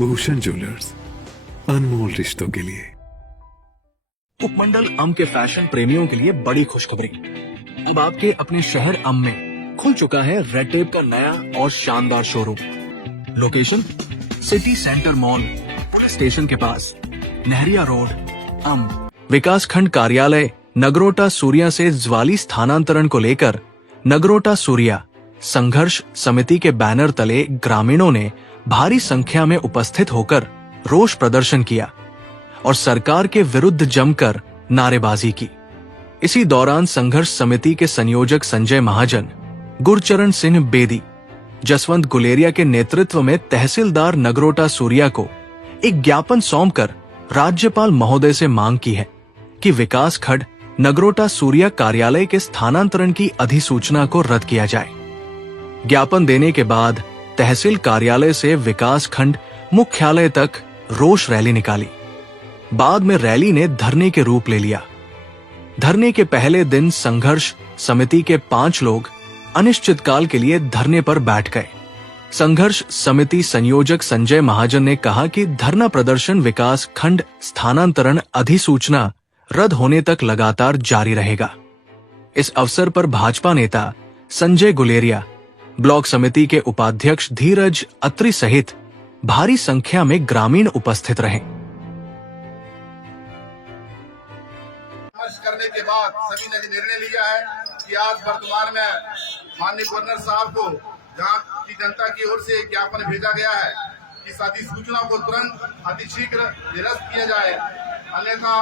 Bhushan jewellers, अनमोल रिश्तों के लिए। उपमंडल अम के फैशन प्रेमियों के लिए बड़ी खुशखबरी। अब आपके अपने शहर अम में खुल चुका है रेड टेप का नया और शानदार showroom. Location city Centre mall, police station के पास, नहरिया रोड, अम। विकास खंड कार्यालय नगरोटा सूर्या से ज्वाली स्थानांतरण को लेकर नगरोटा सूर्या संघर्ष समिति के बैनर तले ग्रामीणों ने भारी संख्या में उपस्थित होकर रोष प्रदर्शन किया और सरकार के विरुद्ध जमकर नारेबाजी की। इसी दौरान संघर्ष समिति के संयोजक संजय महाजन, गुरचरण सिंह बेदी, जसवंत गुलेरिया के नेतृत्व में तहसीलदार नगरोटा सूर्या को एक ज्ञापन सौंपकर राज्यपाल महोदय से मांग की है कि विकास खंड नगरोटा सूर्या कार्यालय के स्थानांतरण की अधिसूचना को रद्द किया जाए। ज्ञापन देने के बाद तहसील कार्यालय से विकास खंड मुख्यालय तक रोष रैली निकाली। बाद में रैली ने धरने के रूप ले लिया। धरने के पहले दिन संघर्ष समिति के 5 लोग अनिश्चितकाल के लिए धरने पर बैठ गए। संघर्ष समिति संयोजक संजय महाजन ने कहा कि धरना प्रदर्शन विकास खंड स्थानांतरण अधिसूचना रद्द होने तक लगातार जारी रहेगा। इस अवसर पर भाजपा नेता संजय गुलेरिया, ब्लॉक समिति के उपाध्यक्ष धीरज अत्री सहित भारी संख्या में ग्रामीण उपस्थित रहे। करने के बाद सभी ने निर्णय लिया है कि आज वर्तमान में माननीय गवर्नर साहब को जहां की जनता की ओर से ज्ञापन भेजा गया है कि इस अधिसूचना को तुरंत अतिशीघ्र निरस्त किया जाए, अन्यथा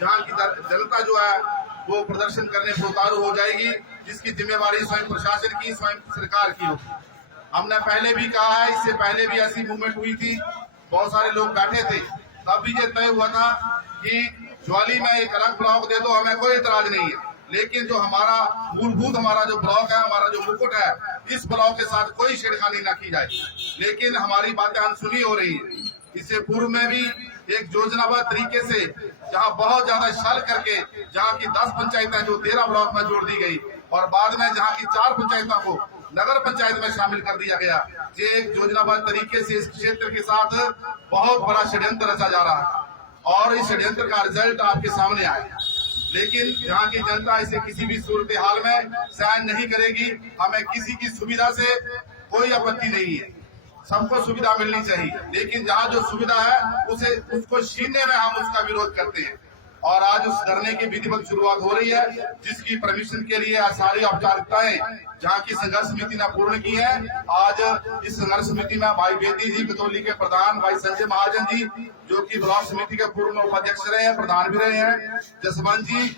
जहां की जनता जो है वो प्रदर्शन करने को उतारू हो जाएगी, जिसकी जिम्मेवारी स्वयं प्रशासन की, स्वयं सरकार की होगी। हमने पहले भी कहा है, इससे पहले भी ऐसी मूवमेंट हुई थी, बहुत सारे लोग बैठे थे, तब भी ये तय हुआ था कि ज्वाली में एक अलग ब्लॉक दे दो, हमें कोई इतराज नहीं है, लेकिन जो हमारा मूलभूत हमारा जो ब्लॉक है, हमारा जो मुकुट है, इस ब्लॉक के साथ कोई छेड़खानी न की जाए। लेकिन हमारी बातें अनसुनी हो रही है। इससे पूर्व में भी एक योजनाबद्ध तरीके से जहां बहुत ज्यादा छल करके जहां की 10 पंचायतें जो 13 ब्लॉक में जोड़ दी गई और बाद में जहां की 4 पंचायतों को नगर पंचायत में शामिल कर दिया गया, ये एक योजनाबद्ध तरीके से इस क्षेत्र के साथ बहुत बड़ा षड्यंत्र रचा जा रहा है और इस षड्यंत्र का रिजल्ट आपके सामने आया। लेकिन यहाँ की जनता इसे किसी भी सूरत हाल में सहन नहीं करेगी। हमें किसी की सुविधा से कोई आपत्ति नहीं है, सबको सुविधा मिलनी चाहिए, लेकिन जहाँ जो सुविधा है उसको छीनने में हम उसका विरोध करते हैं। और आज उस धरने की विधिवत शुरुआत हो रही है, जिसकी परमिशन के लिए सारी औपचारिकताएं जहाँ की संघर्ष समिति ने पूर्ण की है। आज इस संघर्ष समिति में भाई बेदी जी कतौली के प्रधान, भाई संजय महाजन जी जो कि ब्लॉक समिति के पूर्व उपाध्यक्ष रहे हैं, प्रधान भी रहे हैं, जसवंत जी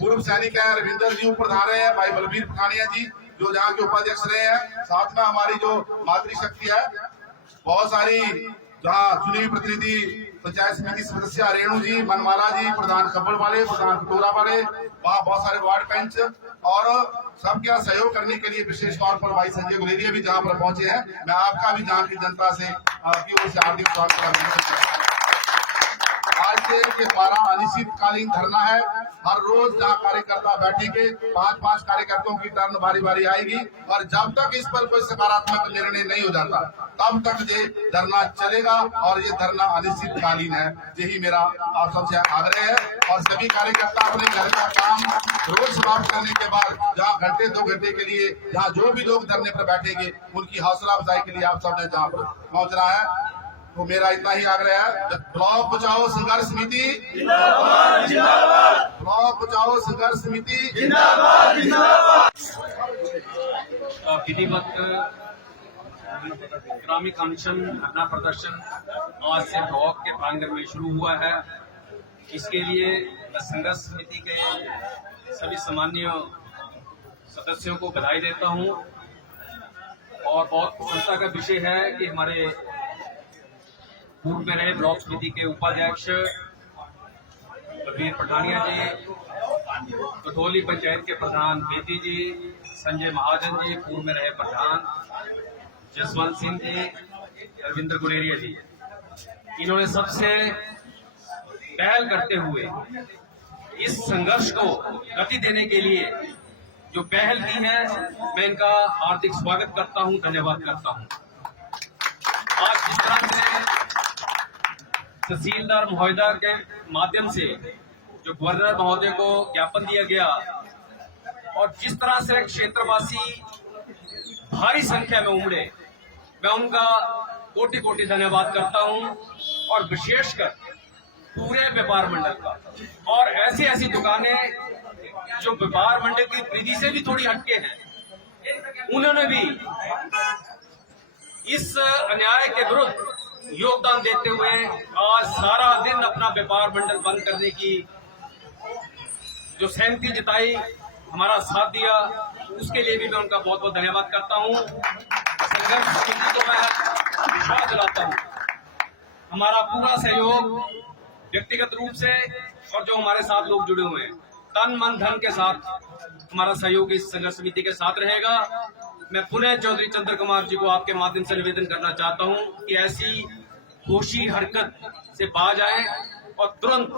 पूर्व सैनिक है, रविंदर जी प्रधान रहे हैं, भाई बलबीर पठानिया जी जो जहाँ के उपाध्यक्ष रहे हैं, साथ में हमारी जो मातृशक्ति है, बहुत सारी जहाँ चुनी हुई प्रतिनिधि पंचायत समिति सदस्य रेणु जी, मनवाला जी, प्रधान खब्बल वाले, प्रधान कटोरा वाले, वहाँ बहुत सारे वार्ड पंच और सबका सहयोग करने के लिए विशेष तौर पर भाई संजय गुलेरिया भी जहाँ पर पहुंचे हैं। मैं आपका भी जहाँ की जनता से आपकी ओर से हार्दिक स्वागत करता हूँ। आज से कि हमारा अनिश्चितकालीन धरना है। हर रोज जहाँ कार्यकर्ता बैठेंगे, 5-5 कार्यकर्ताओं की टर्न बारी बारी आएगी और जब तक इस पर कोई सकारात्मक निर्णय नहीं हो जाता तब तक ये धरना चलेगा और ये धरना अनिश्चितकालीन है। यही मेरा आप सबसे आग्रह है और सभी कार्यकर्ता अपने घर का काम रोज समाप्त करने के बाद जहाँ घंटे 2 घंटे के लिए जहाँ जो भी लोग धरने पर बैठेंगे उनकी हौसला अफजाई के लिए आप सबने जहाँ पर पहुँचना है। तो मेरा इतना ही आग्रह है, ब्लॉक बचाओ संघर्ष समिति जिंदाबाद, जिंदाबाद। ब्लॉक बचाओ संघर्ष समिति जिंदाबाद, जिंदाबाद। विधिवत ग्रामीण कांक्षन धरना प्रदर्शन आज से ब्लॉक के प्रांगण में शुरू हुआ है। इसके लिए संघर्ष समिति के सभी सामान्य सदस्यों को बधाई देता हूं और बहुत प्रसन्नता का विषय है कि हमारे पूर्व में रहे ब्लॉक समिति के उपाध्यक्ष बलबीर पठानिया जी, कटौली पंचायत के प्रधान बेदी जी, संजय महाजन जी, पूर्व में रहे प्रधान जसवंत सिंह जी, रविंद्र गुलेरिया जी, इन्होंने सबसे पहल करते हुए इस संघर्ष को गति देने के लिए जो पहल की है, मैं इनका हार्दिक स्वागत करता हूं, धन्यवाद करता हूं। आज जिस तरह से तहसीलदार महोदय के माध्यम से जो गवर्नर महोदय को ज्ञापन दिया गया और जिस तरह से क्षेत्रवासी भारी संख्या में उमड़े, मैं उनका कोटि कोटि धन्यवाद करता हूं और विशेषकर पूरे व्यापार मंडल का। और ऐसी ऐसी दुकानें जो व्यापार मंडल की परिधि से भी थोड़ी हटके हैं, उन्होंने भी इस अन्याय के विरुद्ध योगदान देते हुए आज सारा दिन अपना व्यापार मंडल बंद करने की जो सहमति जताई, हमारा साथ दिया, उसके लिए भी मैं उनका बहुत बहुत धन्यवाद करता हूं। संघर्ष समिति को मैं विश्वास दिलाता हूं, हमारा पूरा सहयोग व्यक्तिगत रूप से और जो हमारे साथ लोग जुड़े हुए हैं, तन मन धन के साथ हमारा सहयोग इस संघर्ष समिति के साथ रहेगा। मैं पुनः चौधरी चंद्र कुमार जी को आपके माध्यम से निवेदन करना चाहता हूं कि ऐसी दोषी हरकत से बाज आए और तुरंत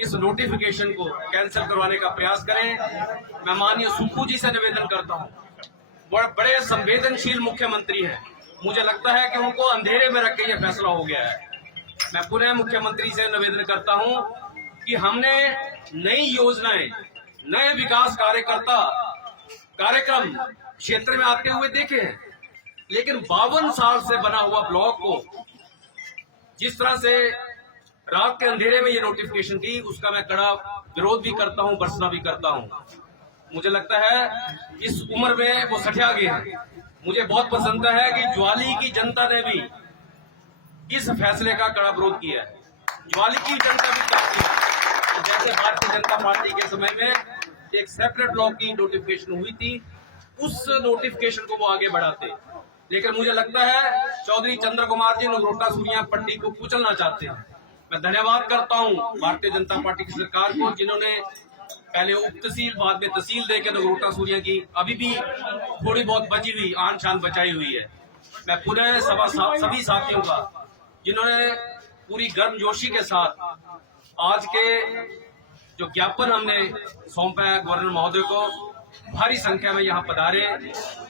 इस नोटिफिकेशन को कैंसिल करवाने का प्रयास करें। मैं माननीय सुक्खू जी से निवेदन करता हूं, बड़े संवेदनशील मुख्यमंत्री हैं, मुझे लगता है कि उनको अंधेरे में रख के यह फैसला हो गया है। मैं पुनः मुख्यमंत्री से निवेदन करता हूं कि हमने नई योजनाएं, नए विकास कार्यक्रम क्षेत्र में आते हुए देखे हैं, लेकिन 52 साल से बना हुआ ब्लॉक को जिस तरह से रात के अंधेरे में ये नोटिफिकेशन दी, उसका मैं कड़ा विरोध भी करता हूं, भर्त्सना भी करता हूं। मुझे लगता है इस उम्र में वो सठिया गए हैं। मुझे बहुत पसंद है कि ज्वाली की जनता ने भी इस फैसले का कड़ा विरोध किया है। ज्वाली की जनता भी चाहती है, जैसे भारतीय जनता पार्टी के समय में एक सेपरेट ब्लॉक की नोटिफिकेशन हुई थी, उस नोटिफिकेशन को वो आगे बढ़ाते, लेकिन मुझे लगता है चौधरी चंद्र कुमार जी नगरोटा सूरिया पट्टी को कुचलना चाहते हैं। मैं धन्यवाद करता हूं भारतीय जनता पार्टी की सरकार को, जिन्होंने पहले उप तहसील बाद में तहसील देकर नगरोटा सूरिया की अभी भी थोड़ी बहुत बची हुई आन शान बचाई हुई है। मैं पुनः सभी साथियों का, जिन्होंने पूरी गर्मजोशी के साथ आज के जो ज्ञापन हमने सौंपा है गवर्नर महोदय को, भारी संख्या में यहाँ पधारे,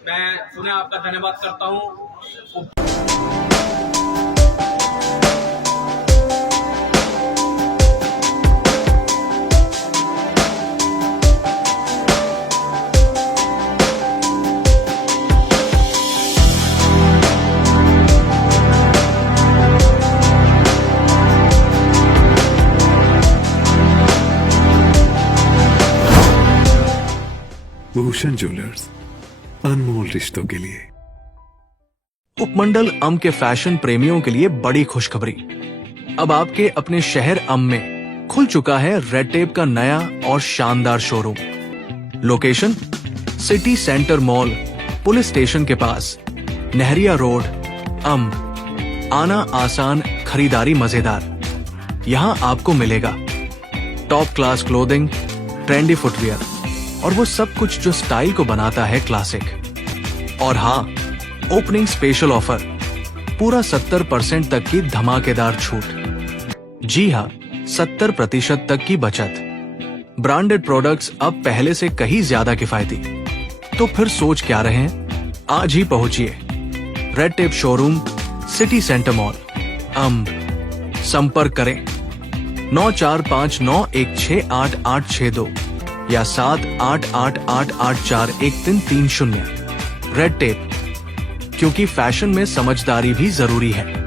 मैं पुनः आपका धन्यवाद करता हूँ। भूषण ज्वेलर्स, अनमोल रिश्तों के लिए। उपमंडल अम के फैशन प्रेमियों के लिए बड़ी खुशखबरी। अब आपके अपने शहर अम में खुल चुका है रेड टेप का नया और शानदार showroom. Location city Centre mall, police station के पास, नहरिया रोड, अम। आना आसान, खरीदारी मजेदार। यहाँ आपको मिलेगा top class clothing, trendy footwear और वो सब कुछ जो स्टाइल को बनाता है क्लासिक। और हाँ, ओपनिंग स्पेशल ऑफर, पूरा 70% तक की धमाकेदार छूट। जी हाँ, 70% तक की बचत। ब्रांडेड प्रोडक्ट्स अब पहले से कहीं ज्यादा किफायती। तो फिर सोच क्या रहे हैं, आज ही पहुंचिए Red Tape showroom, City Centre Mall, um. संपर्क करें 9459168862 या 7888841330। रेड टेप, क्योंकि फैशन में समझदारी भी जरूरी है।